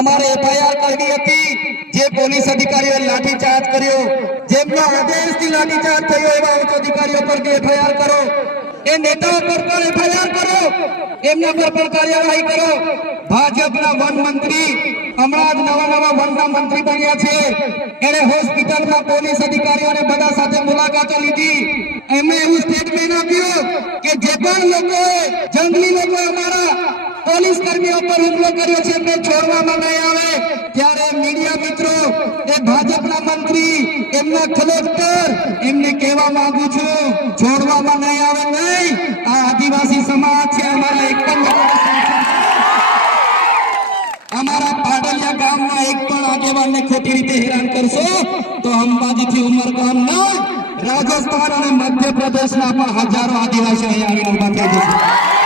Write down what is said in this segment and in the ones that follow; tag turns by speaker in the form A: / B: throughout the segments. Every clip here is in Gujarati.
A: તમારે એફઆઈઆર કરવી હતી. જે પોલીસ અધિકારીઓએ લાઠીચાર્જ કર્યો. જેમનો આદેશથી લાઠીચાર્જ થયો એવા ઉચ્ચ અધિકારીઓ પર એફઆઈઆર કરો. એ નેતાઓ પર પણ એફઆઈઆર કરો. એમના પર પણ કાર્યવાહી કરો. ભાજપના વન મંત્રી હમણાં જ નવા નવા વનના મંત્રી બન્યા છે. એણે હોસ્પિટલમાં પોલીસ અધિકારીઓને બધા સાથે મુલાકાતો લીધી. એમણે એવું સ્ટેટમેન્ટ આપ્યું કે જે પણ લોકોએ, જંગલી લોકો અમારા પોલીસ કર્મીઓ પર હુમલો કર્યો છે એમને છોડવામાં નહીં આવે. ત્યારે મીડિયા મિત્રો, એ ભાજપના મંત્રી, એમના કલેક્ટર, એમને કહેવા માંગુ છું, છોડવામાં નહીં આવે નહીં. આ આદિવાસી સમાજ છે, અમારા એકદમ અમારા પાડલિયા ગામના એક પણ આગેવાનને ખોટી રીતે હેરાન કરશો, તો અંબાજીથી ઉમરગામ ના, રાજસ્થાન અને મધ્યપ્રદેશના પણ હજારો આદિવાસીઓ અહીંયા આવીને ઊભા થઈ જશે.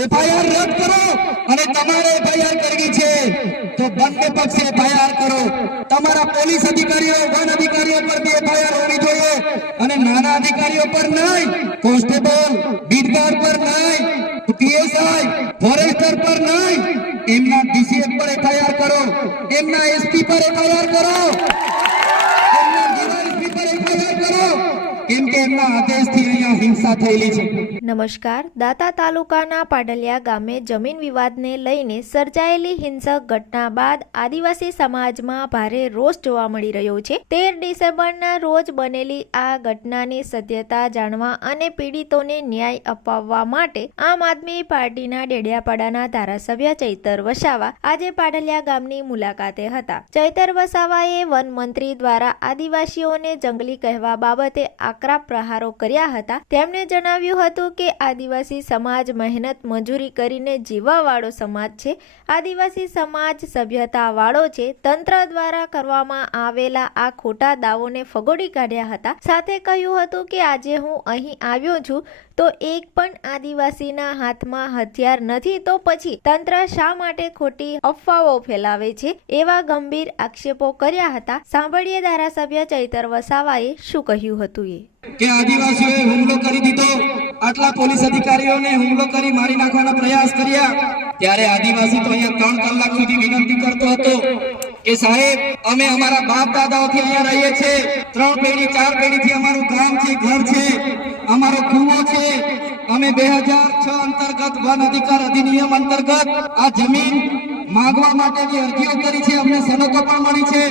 A: એફઆઈઆર રદ કરો અને તમારે એફઆઈઆર કરવી છે. તો બંને પક્ષે એફઆઈઆર કરો. તમારા પોલીસ અધિકારીઓ, વન અધિકારીઓ પર બી એફઆઈઆર હોવી જોઈએ અને નાના અધિકારીઓ પર નહીં, કોન્સ્ટેબલ બીટગાર્ડ પર નહીં, પીએસઆઈ, ફોરેસ્ટર પર નહીં. એમના ડીસીએફ પર એફઆઈઆર કરો. એમના એસપી પર એફઆઈઆર કરો. એમના ડીવાયએસપી પર એફઆઈઆર કરો. કેમ કે એમના આદેશથી અહીંયા હિંસા થયેલી છે.
B: નમસ્કાર. દાતા તાલુકાના પાડલિયા ગામે જમીન વિવાદને લઈને સર્જાયેલી હિંસક ઘટના બાદ આદિવાસી સમાજમાં ભારે રોષ જોવા મળી રહ્યો છે. તેર ડિસેમ્બરના રોજ બનેલી આ ઘટનાની સત્યતા જાણવા અને પીડિતોને ન્યાય અપાવવા માટે આમ આદમી પાર્ટીના ડેડિયાપાડાના ધારાસભ્ય ચૈતર વસાવા આજે પાડલિયા ગામની મુલાકાતે હતા. ચૈતર વસાવાએ વન મંત્રી દ્વારા આદિવાસીઓને જંગલી કહેવા બાબતે આકરા પ્રહારો કર્યા હતા. તેમણે જણાવ્યું હતું કે આદિવાસી સમાજ મહેનત મજૂરી કરીને જીવવાવાળો સમાજ છે. આદિવાસી સમાજ સભ્યતાવાળો છે. તંત્ર દ્વારા કરવામાં આવેલા આ ખોટા દાવોને ફગોડી કાઢ્યા હતા. સાથે કહ્યું હતું કે આજે હું અહીં આવ્યો છું, તો એક પણ આદિવાસીના હાથમાં હથિયાર નથી, તો પછી તંત્ર શા માટે ખોટી અફવાઓ ફેલાવે છે? એવા ગંભીર આક્ષેપો કર્યા હતા. સાંભળીએ ધારાસભ્ય ચૈતર વસાવાએ શું કહ્યું હતું એ?
A: કે આદિવાસીઓએ હુમલો કરી દીધો. આટલા પોલીસ અધિકારીઓને હુમલો કરી મારી નાખવાના પ્રયાસ કર્યા. ત્યારે આદિવાસી તો અહીંયા ત્રણ કલાક સુધી વિનંતી કરતો હતો કે સાહેબ, અમે અમારા બાપ દાદાઓથી અહીંયા રહીએ છીએ. ત્રણ પેઢી, ચાર પેઢીથી અમારું ગામ છે, ઘર છે. અમારો કુવો છે. અમે બે હજાર છ અંતર્ગત વન અધિકાર અધિનિયમ અંતર્ગત આ જમીન માંગવા માટેની અરજીઓ કરી છે, અમને સનતો પણ મળી છે.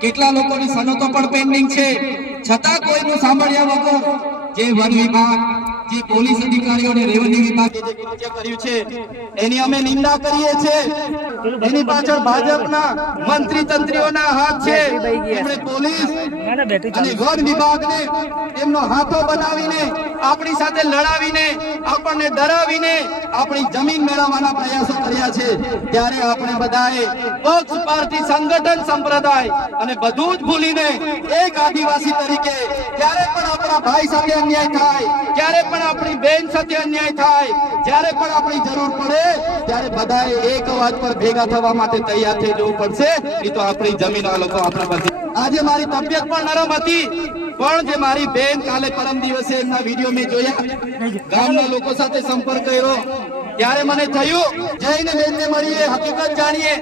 A: કેટલા લોકોની સનતો પણ પેન્ડિંગ છે. છતાં કોઈનું સાંભળ્યા વગર જે વન વિભાગ જે પોલીસ અધિકારીઓ અને રેવન્યુ વિભાગે કર્યું છે, એની અમે નિંદા કરીએ છીએ. એની પાછળ ભાજપના મંત્રી તંત્રીઓના હાથ છે. એમણે પોલીસ અને વન વિભાગને એમનો હાથો બનાવીને આપણી સાથે લડાવીને, આપણને ડરાવીને આપણી જમીન મેળવવાના પ્રયાસો કર્યા છે. ત્યારે આપણે બધાએ પક્ષ પાર્ટી સંગઠન સંપ્રદાય અને બધું જ ભૂલીને એક આદિવાસી તરીકે ક્યારે પણ આપણા ભાઈ સાથે અન્યાય થાય, ક્યારે પણ આપણી બેન સાથે અન્યાય થાય, જ્યારે પણ આપણી જરૂર પડે, ત્યારે બધાએ એક અવાજ પર ભેગા થવા માટે તૈયાર થઈ જવું પડશે. એ તો આપણી જમીન લોકો આપણા પાસે. આજે મારી તબિયત પણ નરમ હતી, પણ જે મારી બેન કાલે પરમ દિવસે એમના વીડિયો મેં જોયા, ગામના લોકો સાથે સંપર્ક કર્યો. ત્યારે મને થયું, જઈને બેનને મળીએ, હકીકત જાણીએ.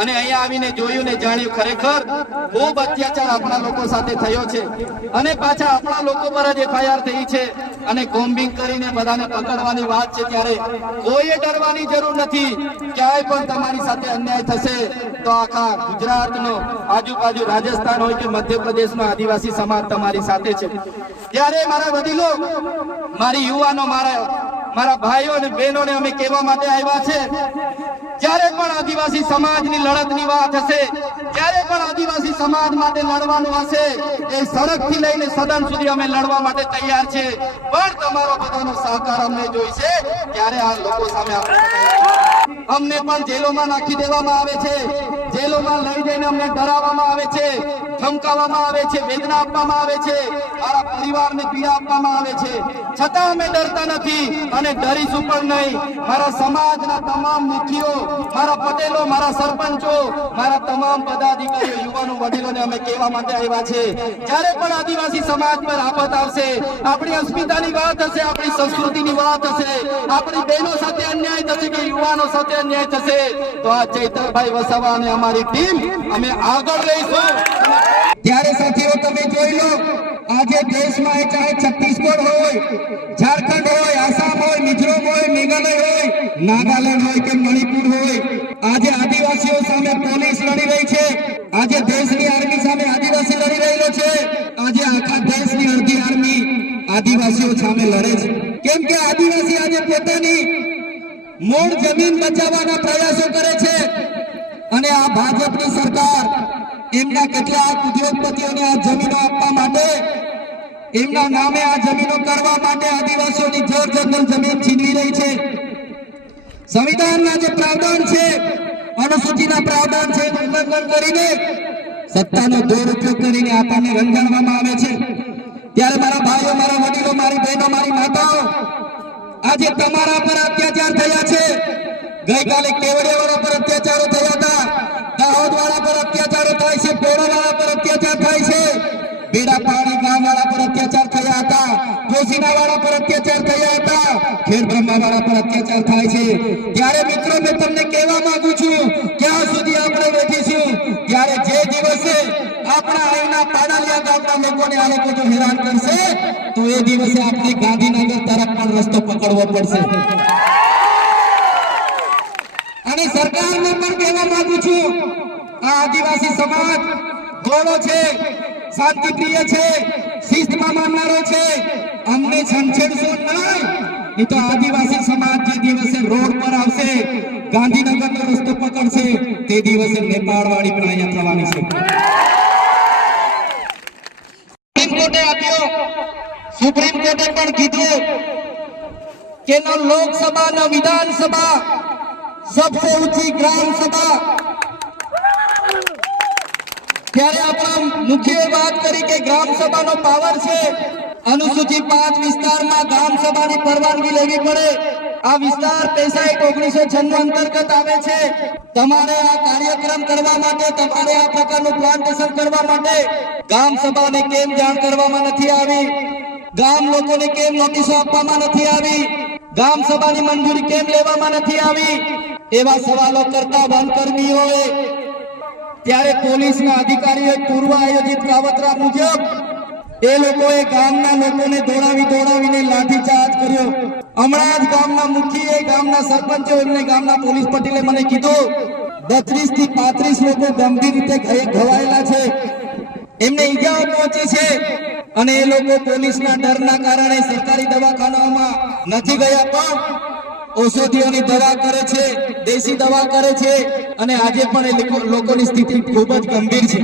A: અને અહીંયા આવીને જોયું ને જાણ્યું ખરેખર, ખૂબ અત્યાચાર આપણા લોકો સાથે થયો છે. અને પાછા આપણા લોકો પર જ એફઆઈઆર થઈ છે. અને કોમ્બિંગ કરીને બધાને પકડવાની વાત છે ત્યારે કોઈએ ડરવાની જરૂર નથી. ક્યાંય પણ તમારી સાથે અન્યાય થશે તો આખા ગુજરાતનો આજુબાજુ રાજસ્થાન હોય કે મધ્યપ્રદેશનો આદિવાસી સમાજ તમારી સાથે છે. ત્યારે મારા વડીલો, મારી યુવાનો, મારા મારા ભાઈઓ અને બહેનોને અમે કહેવા માટે આવ્યા છે જ્યારે પણ આદિવાસી સમાજની લડતની વાત હશે, જ્યારે પણ આદિવાસી સમાજ માટે લડવાનું હશે, એ સડકથી લઈને સદન સુધી અમે લડવા માટે તૈયાર છે પણ તમારો બધાનો સહકાર અમને જોઈશે, ત્યારે આ લોકો સામે આપણે અમને પણ જેલોમાં નાખી દેવામાં આવે છે. જેલોમાં લઈ જઈને અમને ડરાવવામાં આવે છે, ધમકાવવામાં આવે છે, વેદના આપવામાં આવે છે, મારા પરિવારને પીડા આપવામાં આવે છે. છતાં અમે ડરતા નથી અને ડરીશું પણ નહીં. મારા સમાજના તમામ મુખીઓ, મારા પટેલો, મારા સરપંચો, મારા તમામ પદાધિકારીઓ, યુવાનો, વડીલોને અમે કહેવા માટે આવ્યા છે. જ્યારે પણ આદિવાસી સમાજ પર આફત આવશે, આપણી અસ્મિતાની વાત હશે, આપણી સંસ્કૃતિની વાત હશે, આપણી બહેનો સાથે અન્યાય થશે કે યુવાનો સાથે અન્યાય થશે, તો આ ચૈતરભાઈ વસાવા અને અમારી ટીમ અમે આગળ રહીશું. ત્યારે સાથીઓ, તમે જોઈ લો, આજે દેશમાં એ ચાહે છત્તીસગઢ હોય, ઝારખંડ હોય, આસામ હોય, મિઝોરમ હોય, મેઘાલય હોય, નાગાલેન્ડ હોય કે મણિપુર હોય, આજે આદિવાસીઓ સામે પોલીસ લડી રહી છે. આજે દેશની આર્મી સામે આદિવાસી લડી રહેલો છે આજે આખા દેશની અડધી આર્મી આદિવાસીઓ સામે લડે છે કેમ કે આદિવાસી આજે પોતાની મૂળ જમીન બચાવવાના પ્રયાસો કરે છે. અને આ ભાજપની સરકાર એમના કેટલાક ઉદ્યોગપતિઓને આ જમીનો આપવા માટે, એમના નામે આ જમીનો કરવા માટે આદિવાસીઓની જળ જંગલ જમીન છીનવી રહી છે. સંવિધાનના જે પ્રાવધાન છે, અનુસૂચિના પ્રાવધાન છે ઉલ્લંઘન કરીને સત્તાનો દુરુપયોગ કરીને આપણને રંજાડવામાં આવે છે. ત્યારે મારા ભાઈઓ, મારા વડીલો, મારી બહેનો, મારી માતાઓ આજે તમારા પર અત્યાચાર થયા છે. ગઈકાલે કેવડિયા વાળા પર અત્યાચારો થયા હતા. દાહોદ વાળા પર અત્યાચારો થાય છે. પોરા વાળા પર અત્યાચાર થાય છે. ગામ વાળા પર અત્યાચાર થયા હતા. કોસીના વાળા પર અત્યાચાર થયા હતા. ખેર વાળા પર અત્યાચાર થાય છે. ત્યારે મિત્રો, મેં તમને કહેવા માંગુ છું, ક્યાં સુધી આપણે બેઠીશું? ત્યારે જે દિવસે આપણા અહીંના લોકોને આ લોકો જો હેરાન કરશે, તો એ દિવસે આપણે ગાંધીનગર તરફ પણ રસ્તો પકડવો પડશે. અને સરકારને પણ કહેવા માંગુ છું, આ આદિવાસી સમાજ ગોળો છે, શાંતિપ્રિય છે, શિસ્તમાં માનનારો છે, અમને છંછેડશો નહીં. એ તો આદિવાસી સમાજ જે દિવસે રોડ પર આવશે, ગાંધીનગરનો રસ્તો પકડશે, તે દિવસે નેપાળ વાળી પણ અહીંયા થવાની છે સુપ્રીમ કોર્ટે આપ્યો સુપ્રીમ કોર્ટે પણ કીધું કે ન લોકસભા ન વિધાનસભા સબસે ઊંચી ગ્રામ સભા. ત્યારે આપણા મુખ્ય વાત કરી કે ગ્રામ સભાનો પાવર છે, અનુસૂચિત પાંચ વિસ્તારમાં ગ્રામ સભાની પરવાનગી લેવી પડે. આ વિસ્તાર પૈસા એક ઓગણીસો છન્નું અંતર્ગત આવે છે. તમારે આ કાર્યક્રમ કરવા માટે, તમારે આ પ્રકારનું પ્લાન્ટેશન કરવા માટે ગ્રામ સભાને કેમ જાણ કરવામાં નથી આવી? ગામ લોકોને કેમ નોટિસો આપવામાં નથી આવી? ગામ સભાની મંજૂરી કેમ લેવામાં નથી આવી? એવા સવાલો કરતા વનકર્મીઓએ ત્યારે પોલીસના અધિકારીઓએ પૂર્વ આયોજિત કાવતરા મુજબ એ લોકોએ ગામના લોકોને દોડાવી દોડાવીને લાઠીચાર્જ કર્યો. હમણાં જ ગામના મુખીએ, ગામના સરપંચો એમને ગામના પોલીસ પટેલે મને કીધું બત્રીસથી પાંત્રીસ લોકો ગંભીર રીતે ઘવાયેલા છે. એમને ઈજાઓ પહોંચી છે. અને એ લોકો પોલીસના ડરના કારણે સરકારી દવાખાનાઓમાં નથી ગયા, પણ ઔષધિઓની દવા કરે છે, દેશી દવા કરે છે અને આજે પણ એ લોકો- લોકોની સ્થિતિ ખૂબ જ ગંભીર છે.